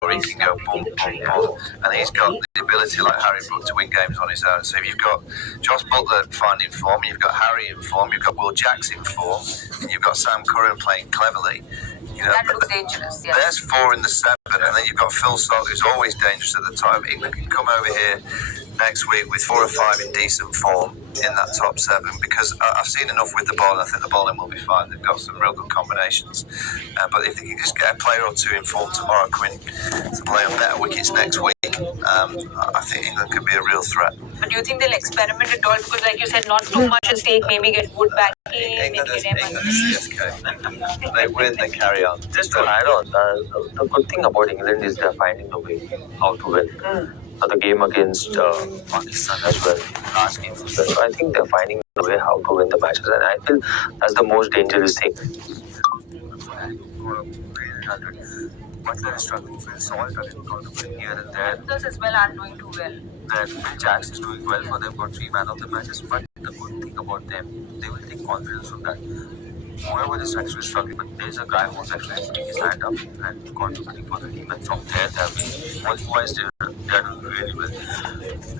or he can go boom, boom, boom. And he's got the ability, like Harry Brook, to win games on his own. So if you've got Josh Butler finding form, you've got Harry in form, you've got Will Jackson in form, and you've got Sam Curran playing cleverly. You know, that looks dangerous, yeah. There's 4 in the 7, and then you've got Phil Salt, who's always dangerous at the top. England can come over here next week with 4 or 5 in decent form in that top 7, because I've seen enough with the ball, and I think the bowling will be fine. They've got some real good combinations. But if they can just get a player or 2 in form tomorrow, coming to play on better wickets next week, I think England could be a real threat. But do you think they'll experiment at all? Because like you said, not too much at stake, maybe get Wood back in. England is CSK. They win, they carry on. Just to add on, the good thing about England is they're finding a way how to win. The game against Pakistan as well, last game as well. So I think they're finding a way how to win the matches, and I feel that's the most dangerous thing. Butler is struggling, Phil Salt again got to win here and there. Others as well aren't doing too well. Then Will Jacks is doing well for them, got 3 man of the matches. But the good thing about them, they will take confidence from that. Whoever is actually struggling, but there's a guy who's actually putting his hand up and contributing for the team, and from there, quality-wise, they're doing really well.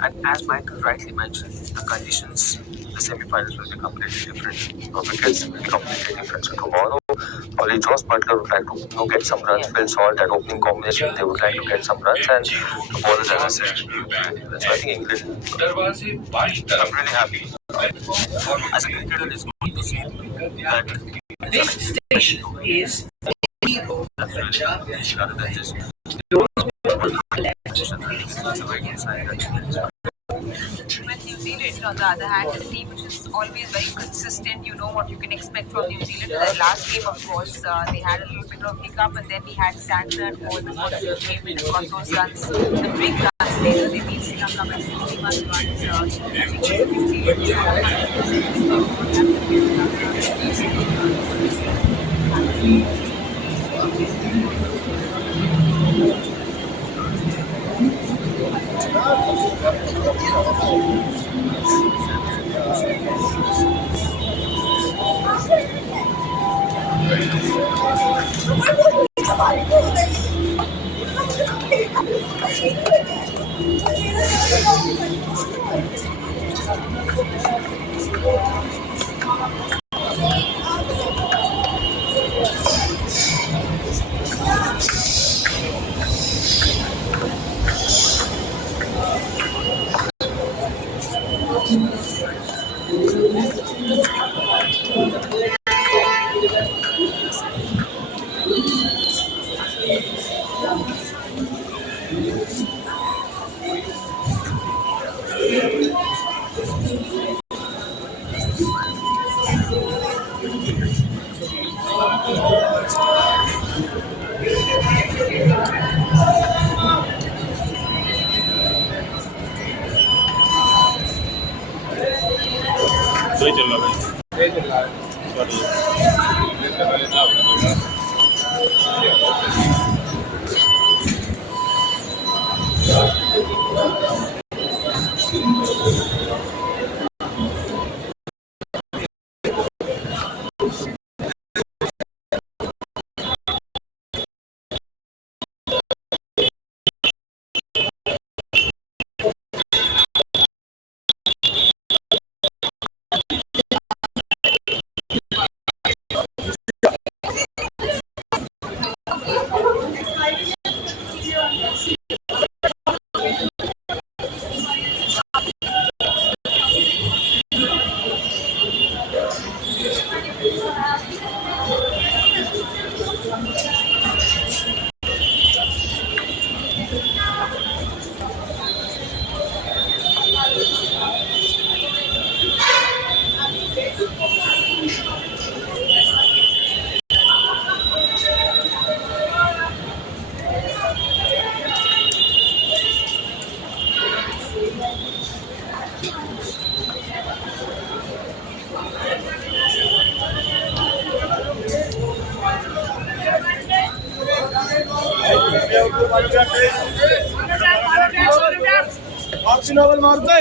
And as Michael rightly mentioned, the conditions, the semi-finals will be completely different. Wickets will be completely different. So tomorrow, probably Josh Butler would like to get some runs. Phil Salt, that opening combination, they would like to get some runs, and the ballers, as I said, so I think England. I'm really happy. As a cricketer, it's good to see that this station is that's really rather than just With New Zealand, on the other hand, is a team which is always very consistent. You know what you can expect from New Zealand. The last game, of course, they had a little bit of hiccup, and then we had Santner and Paul before the game. We got those runs, the big runs later. They beat Sri Lanka by 61 runs. Novel मारते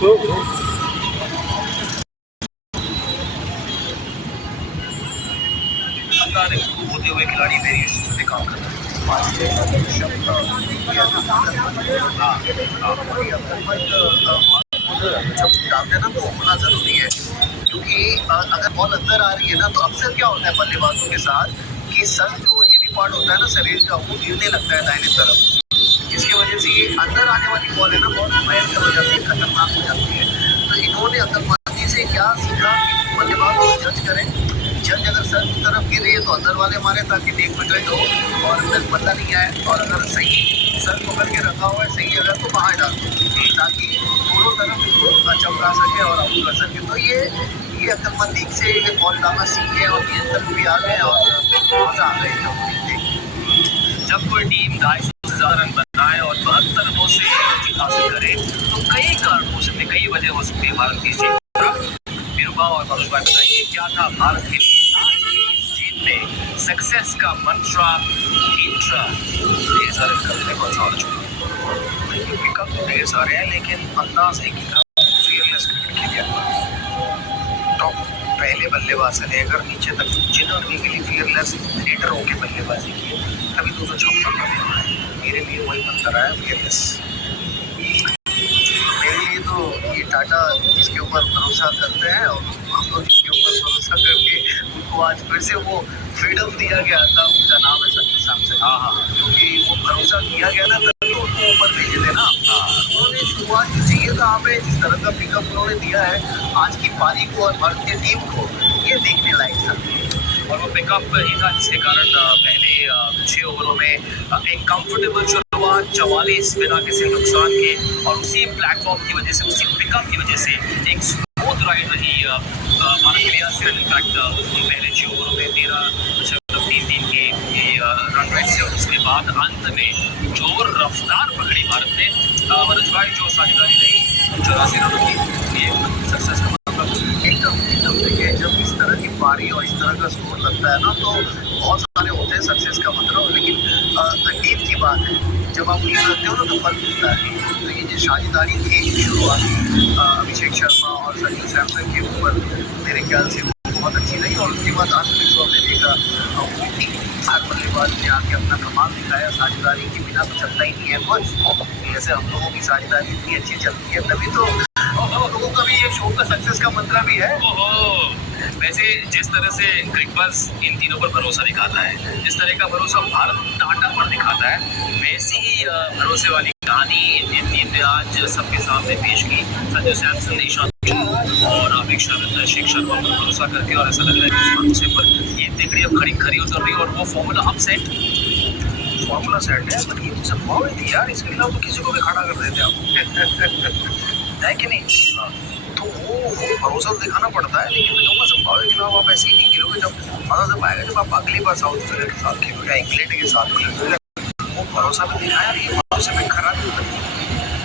होते हुए खिलाड़ी variation से काम करते हैं। जब डालते हैं ना तो होना जरूरी है, क्योंकि अगर बॉल अंदर आ रही है ना तो अक्सर क्या होता है बल्लेबाजों के साथ कि सर जो हेवी पार्ट होता है ना शरीर का वो गिरने लगता है दाहिने तरफ, जिसकी वजह से ये अंदर आने वाली बॉल है ना बहुत भयंकर हो जाती है, खतरनाक हो जाती है। तो इन्होंने अक्लमंदी से क्या सीखा कि बल्लेबाज को जज करें, जज अगर सर की तरफ गिर रही है तो अंदर वाले मारे ताकि टेक विकेट हो और अंदर पता नहीं आए, और अगर सही सर पकड़ के रखा हुआ है सही अगर तो बाहर डाल दो ताकि दोनों तरफ इसको चमका सके और आउट कर सके। तो ये अक्लमंदी से ये बॉल डालना सीखे और नियंत्रण भी आ गए और मजा आ गए। जब कोई टीम 250 से ज्यादा रन बनाए और 72 रनों से जीत हासिल करे तो कई कारण हो सकते, कई वजह हो सकती है भारत की जीत। निरुपमा और मनोज भाई बताइए क्या था भारत के लिए आज की इस जीत में सक्सेस का मंत्रा, इंट्रा? ढेर सारे विकल्प कौन सा होना चाहिए? विकल्प तो ढेर सारे हैं लेकिन अंदाज एक ही था, फियरलेस क्रिकेट खेलिया। टॉप पहले बल्लेबाज से लेकर नीचे तक जिन्होंने के लिए फियरलेस लीडर होकर बल्लेबाजी की तभी 256 रन बनाए। मेरे लिए वही बनता रहा है फियरलेस। मेरे लिए तो ये टाटा जिसके ऊपर भरोसा करते हैं और हम लोग जिसके ऊपर भरोसा करके उनको आज फिर से वो फ्रीडम दिया गया था, उनका नाम है सत्य साहब से। हाँ, क्योंकि वो भरोसा किया गया ना तभी उनको ऊपर भेजे थे ना। उन्होंने शुरुआत चाहिए था हमें, जिस तरह का पिकअप उन्होंने दिया है आज की पारी को और भारतीय टीम को, ये देखने लायक था। और वो पिकअप ही था जिसके कारण पहले 6 ओवरों में एक कंफर्टेबल शुरुआत 44 बिना किसी नुकसान के, और उसी प्लेटफॉर्म की वजह से, उसी पिकअप की वजह से एक स्मूथ राइड रही भारत के लिए। इनफैक्ट पहले 6 ओवरों में 13.33 के रन रेट से, और उसके बाद अंत में जो रफ्तार पकड़ी भारत ने, मनोज भाई जो साझेदारी रही 84 रनों की, ये सक्सेस का मतलब एकदम देखिए जब इस तरह की पारी और इस तरह का स्कोर लगता है ना तो बहुत सारे होते हैं सक्सेस का मतलब, लेकिन टीम की बात है जब आप लीड करते हो ना तो फल मिलता है। तो ये जो साझेदारी थी शुरुआत अभिषेक शर्मा और संजू सैमसन के ऊपर मेरे ख्याल से बहुत अच्छी रही, और उसके बाद अंत में जो हमने देखा हर बल्लेबाज ने आके अपना कमाल दिखाया। साझेदारी के बिना तो चलता ही नहीं है कुछ, जैसे हम लोगों की साझेदारी इतनी अच्छी चलती है तभी तो हम लोगों का भी ये शो का सक्सेस का मंत्र भी है। वैसे जिस तरह से क्रिकबज इन तीनों पर भरोसा दिखाता है, जिस तरह का भरोसा भारत टाटा पर दिखाता है, वैसी ही भरोसे वाली कहानी इंडियन टीम ने आज सबके सामने पेश की। संजू सैमसन, ईशान और अभिषेक शर्मा पर भरोसा करके, और ऐसा लग रहा है कि उस भरोसे पर ये तिकड़ी अब खड़ी उतर रही, और वो फॉर्मूला अब सेट है। बट ये संभव नहीं थी यार, इसके खिलाफ तो किसी को भी खड़ा कर देते आप है कि नहीं? तो वो भरोसा दिखाना पड़ता है, लेकिन मैं कहूँगा संभाव के खिलाफ आप ऐसे ही नहीं खेलोगे। जब मजा जब आएगा जब आप अगली बार साउथ अफ्रीका के साथ खेलोगे या इंग्लैंड के साथ खेलोगे, वो भरोसा भी दिखाया, ये भरोसे में खरा भी उतरेगा,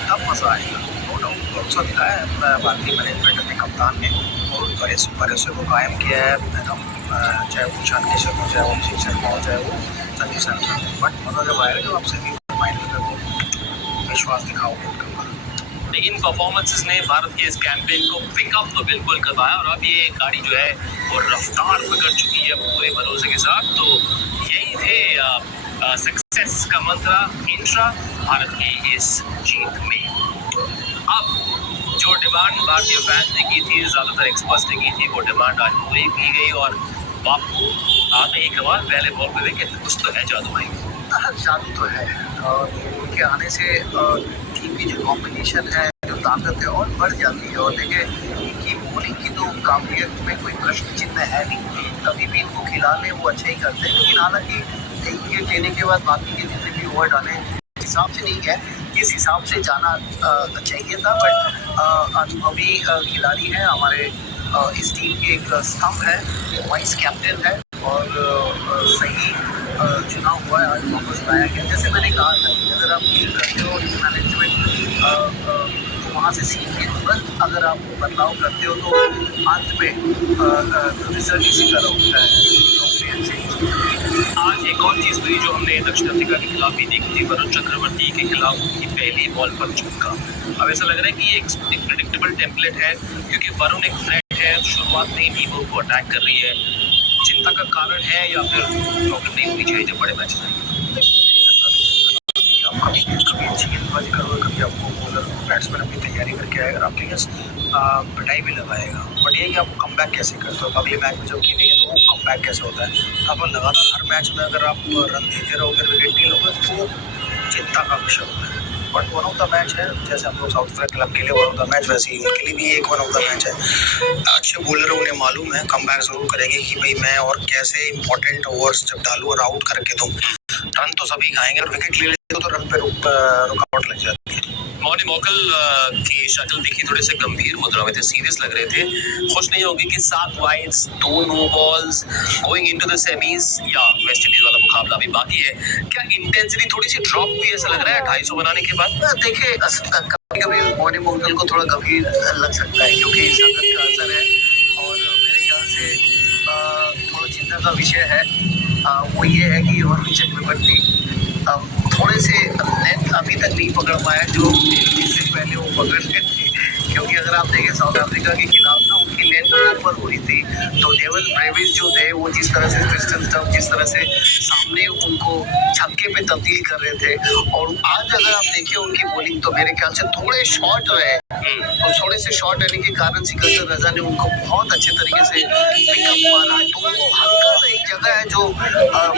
तब मजा आएगा। नो डाउट भरोसा दिखाया है भारतीय मैनेजमेंट अपने कप्तान ने, और भरोसे को कायम किया है ना, चाहे वो ईशान शर्मा, चाहे वो अभिषेक शर्मा हो, चाहे वो संजू सैमसन। बट मजा जब आएगा जब आप सेमीफाइनल में विश्वास दिखाओगे उनका। इन परफॉर्मेंसेस ने भारत के इस कैंपेन को पिकअप तो बिल्कुल करवाया, और अब ये गाड़ी जो है वो रफ्तार पकड़ चुकी है पूरे भरोसे के साथ। तो यही थे सक्सेस का मंत्र, इंट्रा, भारत की इस जीत में। अब जो डिमांड भारतीय फैंस ने की थी, ज़्यादातर एक्सपर्ट्स ने की थी, वो डिमांड आज पूरी की गई, और बापू आते ही कमाल पहले बॉल पे देखे कुछ तो है जादू भाई। जादू तो है, और उनके आने से टीम की जो कॉम्बिनेशन है, जो ताकत है और बढ़ जाती है। और देखिए इनकी बॉलिंग की तो काबिलियत में कोई प्रश्न चिन्ह है नहीं, कभी भी इनको खिलाने वो अच्छे ही करते हैं। लेकिन हालांकि एक विकेट लेने के बाद बाकी के जितने भी ओवर डाले हिसाब से नहीं है, किस हिसाब से जाना चाहिए था। बट अनुभवी खिलाड़ी हैं हमारे, इस टीम के एक स्तंभ है, वाइस कैप्टन है, और सही चुनाव हुआ है, आज वापस लाया गया। जैसे मैंने कहा था कि अगर आप फील करते हो इस मैनेजमेंट वहाँ से सीख के तुरंत अगर आप बदलाव करते हो तो अंत में रिजल्ट इसी तरह होता है। आज एक और चीज हुई जो हमने दक्षिण अफ्रीका के खिलाफ भी देखी थी, वरुण चक्रवर्ती के खिलाफ उनकी पहली बॉल पर चौका। अब ऐसा लग रहा है कि ये एक प्रेडिक्टेबल टेम्पलेट है, क्योंकि वरुण एक थ्रेट है, शुरुआत में ही टीम उनको अटैक कर रही है। चिंता का कारण है या फिर प्रॉब्लम नहीं होनी चाहिए जब बड़े मैच आएंगे? कभी अच्छी गेंदबाजी करोगे, कभी आपको बॉलर बैट्समैन अपनी तैयारी करके आएगा, आपके अगेंस्ट पिटाई भी लगाएगा। बट ये कि आप कम बैक कैसे करते हो, अगले मैच में जब खेलेंगे तो वो कम बैक कैसे होता है। आप लगातार हर मैच में अगर आप रन देते रहोगे, विकेट नहीं लोगे, तो चिंता का विषय होता है। But one of the match है, जैसे हम लोग साउथ अफ्रीका क्लब के लिए वन ऑफ द मैच, वैसे ही उनके लिए भी एक वन ऑफ द मैच है। अच्छे बॉलर उन्हें मालूम है, कम बैक जरूर करेंगे कि भाई मैं और कैसे इंपॉर्टेंट ओवर्स जब डालूँ और आउट करके दूँ। रन तो सभी खाएंगे और विकेट ले लेते तो रन पे रुकावट लग जाती है। मॉर्नी मॉकल की शक्ल देखी, थोड़े से गंभीर मुद्रा में थे, सीरियस लग रहे थे। खुश नहीं होगी कि 7 wides 2 no balls going into the semis, या वेस्ट इंडीज वाला मुकाबला भी बाकी है। क्या इंटेंसिटी थोड़ी सी ड्रॉप हुई ऐसा लग रहा है 250 बनाने के बाद? देखिए कभी मॉर्नी मॉकल को थोड़ा गंभीर लग सकता है, क्योंकि संगत का असर है और मेरे ख्याल से थोड़ा चिंता का विषय है। वो ये है कि वरुण चक्रवर्ती थोड़े से लेंथ अभी तक नहीं पकड़ पाया जो इससे पहले वो पकड़ रहे थे। क्योंकि अगर आप देखें साउथ अफ्रीका के खिलाफ ना उनकी लेंथ ऊपर हो रही थी, तो डेविल ब्रेविस जो थे वो जिस तरह से क्रिस्टन स्टफ जिस तरह से सामने उनको छक्के पे तब्दील कर रहे थे, और आज अगर आप देखें उनकी बॉलिंग तो मेरे ख्याल से थोड़े शॉर्ट रहे, और थोड़े से शॉर्ट रहने के कारण सिकंदर रजा ने उनको बहुत अच्छे तरीके से पिकअप मारा। तो वो हल्का सा एक जगह है जो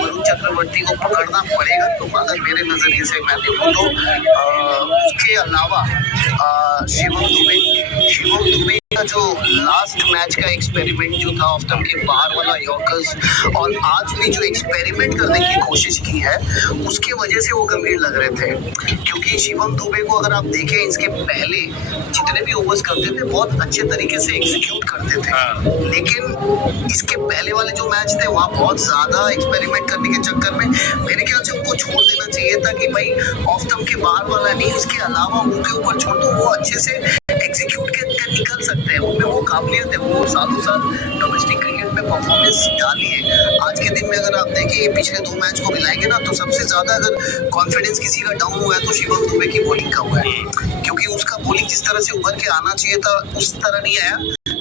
वरुण चक्रवर्ती को पकड़ना पड़ेगा। तो अगर मेरे नजरिए से मैं देखूँ तो उसके अलावा शिवम दुबे का जो लास्ट मैच का एक्सपेरिमेंट जो था ऑफ स्टंप के बाहर वाला यॉर्कर्स, और आज भी जो एक्सपेरिमेंट करने की कोशिश की है, उसकी वजह से वो गंभीर लग रहे थे। क्योंकि शिवम दुबे को अगर आप देखें, इसके पहले जितने भी ओवर्स करते थे बहुत अच्छे तरीके से एग्जीक्यूट करते थे, लेकिन इसके पहले वाले जो मैच थे वहाँ बहुत ज़्यादा एक्सपेरिमेंट करने के चक्कर में मेरे ख्याल से उनको छोड़ देना चाहिए था कि भाई ऑफ स्टंप के बाहर वाला नहीं, इसके अलावा उनके ऊपर छोड़ दो, वो अच्छे से एग्जीक्यूट करके निकल सकते हैं। उनमें वो काबिलियत है, वो सालों साल डोमेस्टिक क्रिकेट में परफॉर्मेंस डाली है। आज के दिन में अगर आप देखें पिछले 2 मैच को मिलाएंगे ना, तो सबसे ज़्यादा अगर कॉन्फिडेंस किसी का डाउन हुआ है तो शिवम दुबे की बॉलिंग का हुआ है, क्योंकि उसका बॉलिंग जिस तरह से उभर के आना चाहिए था उस तरह नहीं आया,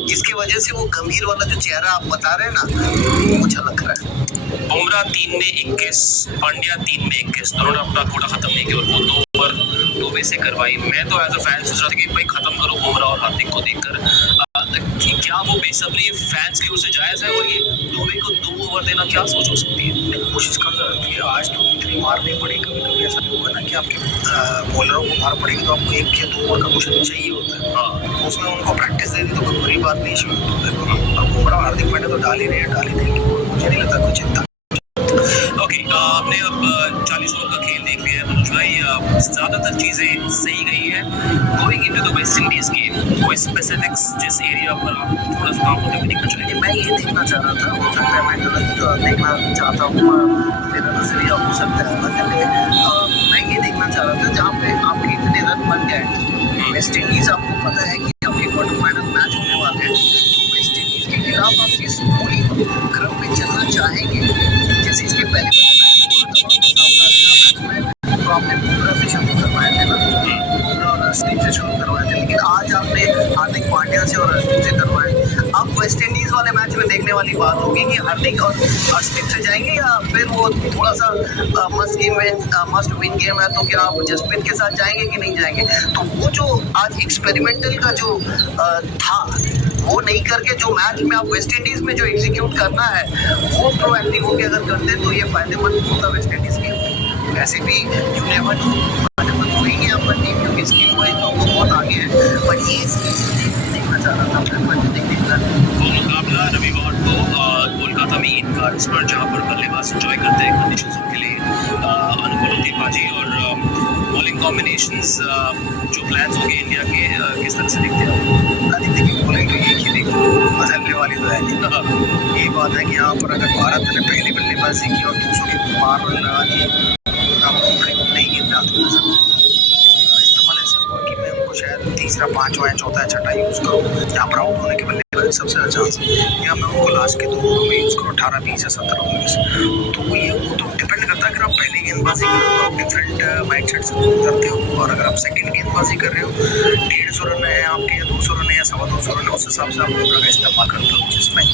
जिसकी वजह से वो गंभीर वाला जो चेहरा आप बता रहे हैं ना, वो झलक रहा है। बुमराह 3 ने 21, पांड्या 3 ने 21, दोनों ने अपना कोटा खत्म नहीं किया और वो 2 ओवर दुबे से करवाई। मैं तो एज अ फैन सोच रहा था कि भाई खत्म करो बुमराह और हार्दिक को देखकर। क्या वो बेसब्री फैंस की ओर से जायज़ है, और ये दुबे को 2 ओवर देना क्या सोच हो सकती है? कोशिश कर रहा है आज तो इतनी मार नहीं पड़ी, कभी कभी ऐसा भी होगा ना कि आपके बॉलरों को मार पड़ेगी तो आपको 1 या 2 ओवर का कुछ चाहिए होता है। हाँ, तो उसमें उनको प्रैक्टिस दे दी तो कोई बुरी बात नहीं शुरू होता है। बुमराह हार्दिक पांड्या तो डाल ही रहे हैं, मुझे नहीं लगता कोई चिंता। ओके, आपने अब 40 ओवर का खेल देख लिया है मनोज भाई, ज़्यादातर चीज़ें सही गई हैं। Going into the West Indies game, कोई स्पेसिफिक्स जिस एरिया पर आप थोड़ा सा काम होते हुए देखना चाहेंगे? मैं ये देखना चाह रहा था, हो सकता है मैं गलत देखना चाहता हूँ, मेरा नजरिया हो सकता है अलग। मैं ये देखना चाह रहा था जहाँ पे आपके इतने रन बन गए, वेस्ट इंडीज़ आपको पता है कि आपके क्वार्टर फाइनल मैच होने वाले हैं, वेस्ट इंडीज़ के खिलाफ आप किस बॉलिंग क्रम में चलना चाहेंगे? जैसे इसके पहले तो आपने बुमराह से शुरू करवाए थे ना, बुमराह और अश्विन से शुरू करवाए थे, लेकिन आज आपने हार्दिक पांड्या से और अश्विन से करवाए। अब वेस्ट इंडीज वाले मैच में देखने वाली बात होगी कि हार्दिक और अश्विन से जाएंगे या फिर वो थोड़ा सा मस्ट विन गेम है तो क्या आप जसप्रीत के साथ जाएंगे कि नहीं जाएंगे। तो वो जो आज एक्सपेरिमेंटल का जो था वो नहीं करके जो मैच में आप वेस्ट इंडीज में जो एग्जीक्यूट करना है वो प्रोएक्टिव होकर अगर करते तो ये फायदेमंद होता वेस्ट इंडीज के। वैसे भी यू नेवर नो, फायदेमंद होगी अपन टीम क्योंकि स्किल वाइज तो बहुत आगे है, बट ये देखना चाह रहा था वो मुकाबला रविवार को कोलकाता में ईद गार्डन्स पर, जहाँ पर बल्लेबाज एंजॉय करते हैं कंडीशंस उनके लिए अनुकूल होती बाजी और बॉलिंग कॉम्बिनेशंस। जो प्लान्स होंगे इंडिया के किस तरह से देखते हैं? आदित्य की बॉलिंग तो एक ही देखो, बदलने वाली तो है नहीं। ये बात है कि यहाँ पर अगर भारत ने पहली बल्लेबाजी की और दूसरों के पार रन लगा दिए, नहीं गिरना इस्तेमाल ऐसे हुआ कि मैं उनको शायद तीसरा, पांचवा, चौथा, छठा यूज़ करूँ, यहाँ पर आउट होने के बल्लेबाजी सबसे ज़्यादा चांस है, या मैं उनको लास्ट के 2 ओवर में यूज़ करूँ 18, 20 या 17, 19। तो ये गेंदबाजी करो तो आप डिफरेंट माइंडसेट से करते हो, और अगर आप सेकंड गेंदबाजी कर रहे हो 150 रन है आपके, या 200 रन है, या 225 रन है, उस हिसाब से आप मुद्रा का इस्तेमाल करते हो, which is fine।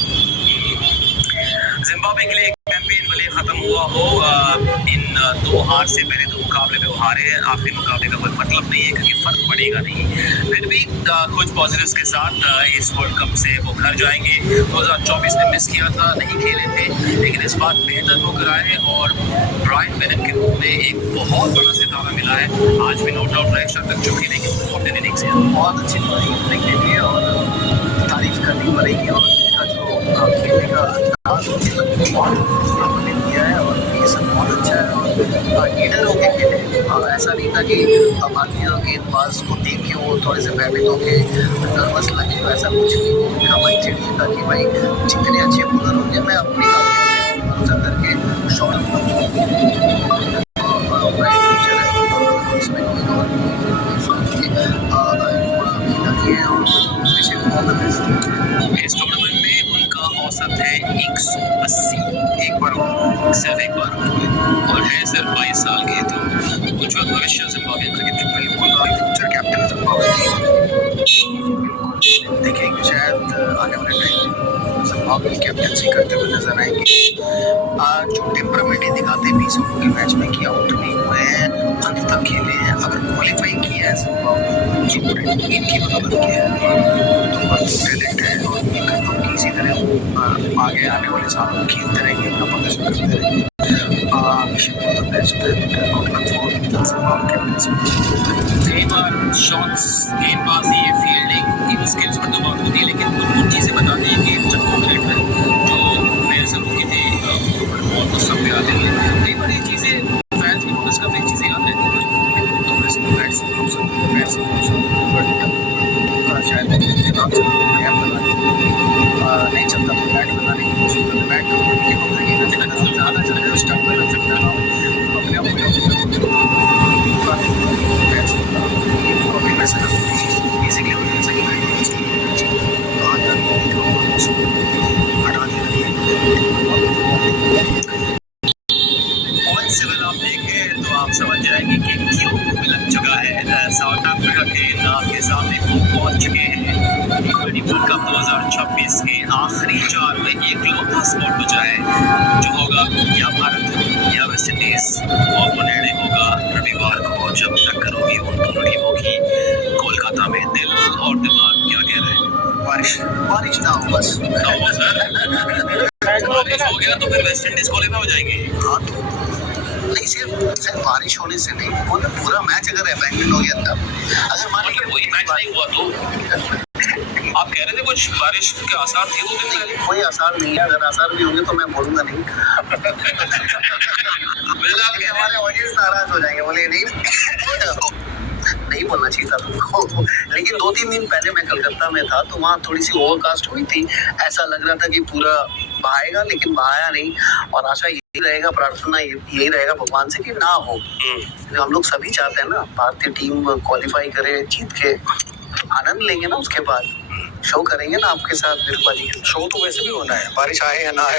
जिम्बाब्वे के लिए कैंपेन भले खत्म हुआ हो, इन 2 हार से पहले 2 मुकाबले में वो हारे हैं, आखिरी मुकाबले का कोई मतलब नहीं है क्योंकि फर्क पड़ेगा नहीं। फिर भी कुछ पॉजिटिव्स के साथ इस वर्ल्ड कप से वो घर जाएंगे। 2024 में मिस किया था, नहीं खेले थे, लेकिन इस बार बेहतर होकर आए हैं और ब्रायन बेनेट के रूप में एक बहुत बड़ा सितारा मिला है। आज भी नोट आउट रहे तक चुकी, लेकिन बहुत इनिंग्स है, बहुत अच्छी बॉलिंग और तारीफ करनी पड़ेगी, और इनका जो खेलने का अंदाज आपने दिया है और ये सब बहुत अच्छा है, और लीडर होके खेले। ऐसा नहीं था कि बाकी गेंदबाज को देख के वो थोड़े से भयभीत होके नर्वस लगे, ऐसा कुछ नहीं। उनका माइंडसेट ये था कि भाई जितने अच्छे बॉलर होंगे मैं अपनी भरोसा करके शॉट इस टूर्नामेंट में उनका औसत है 180 एक बार, सिर्फ एक बार, और है सिर्फ 22 साल के, तो कुछ वक्त भविष्य जिम्बाब्वे क्रिकेट के बिल्कुल फ्यूचर कैप्टन जिम्बाब्वे देखेंगे शायद आने वाले टाइम जिम्बाब्वे की कैप्टनसी करते हुए नजर आएंगे। जो टेम्परामेंट दिखाते हैं 20 ओवर के मैच में कि आउट नहीं हुए हैं, अंत तक खेले हैं, अगर क्वालिफाई किया है जिम्बाब्वे इनकी बदौलत किया है, तो बस टैलेंट है, और ये करता हूँ कि इसी तरह आगे आने वाले सालों में खेलते रहेंगे, अपना प्रदर्शन करते रहेंगे। कई बार शॉट्स, गेंदबाजी, फील्डिंग, इन स्किल्स पर तो बात होती है, लेकिन कुछ चीज़ें बताते हैं कि जब कॉम्बिनेट में जो मेरे से रुकी थी बॉल को सब पे आते हैं, कई बार ये चीज़ें फैंस भी नोटिस करते हैं, चीज़ें याद रहती हैं, तो वैसे बैट से शायद दिमाग से नहीं चलता, तो बैट बनाने की कोशिश करते, बैट करने ज़्यादा चल रहे हो स्टंप में लग सकता है, अपने आप बेसिकली आप देखें तो आप समझ जाएंगे कि क्यों लग चुका है। साउथ अफ्रीका के नाम के सामने वो पहुंच चुके हैं। T20 वर्ल्ड कप 2026 के आखिरी 4 में एकलौता स्पॉट बचा है, जो होगा या भारत या वेस्ट इंडीज। ओपनर होगा रविवार को, जब टक्कर होगी उन दोनों टीमों की कोलकाता में। दिल और दिमाग क्या कह रहे हैं? बारिश ना हो, बस ना हो सर। बारिश हो गया तो फिर वेस्ट इंडीज क्वालिफाई हो जाएंगे। हाँ, तो नहीं, सिर्फ बारिश होने से नहीं, वो पूरा मैच अगर अबैंडन हो गया तब, अगर मान लीजिए कोई मैच नहीं हुआ तो आप कह रहे थे कुछ बारिश के आसार थे, तो नहीं, कोई आसार नहीं है। अगर आसार भी होंगे तो मैं बोलूंगा नहीं। हमारे ऑडियंस नाराज हो जाएंगे, बोले नहीं बोलना चाहिए था तुमको। लेकिन 2-3 दिन पहले मैं कलकत्ता में था, तो वहाँ थोड़ी सी ओवरकास्ट हुई थी, ऐसा लग रहा था कि पूरा बहाएगा, लेकिन बहाया नहीं। और आशा यही रहेगा, प्रार्थना यही रहेगा भगवान से कि ना हो। हम लोग सभी चाहते हैं ना भारतीय टीम क्वालिफाई करे, जीत के आनंद लेंगे ना, उसके बाद शो करेंगे ना आपके साथ। बिरपाजी शो तो वैसे भी होना है, बारिश आए या ना आए,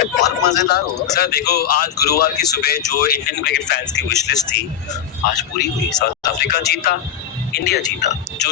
बहुत मजेदार होगा। सर देखो, आज गुरुवार की सुबह जो इंडियन क्रिकेट फैंस की विश लिस्ट थी आज पूरी हुई। साउथ अफ्रीका जीता, इंडिया जीता, जो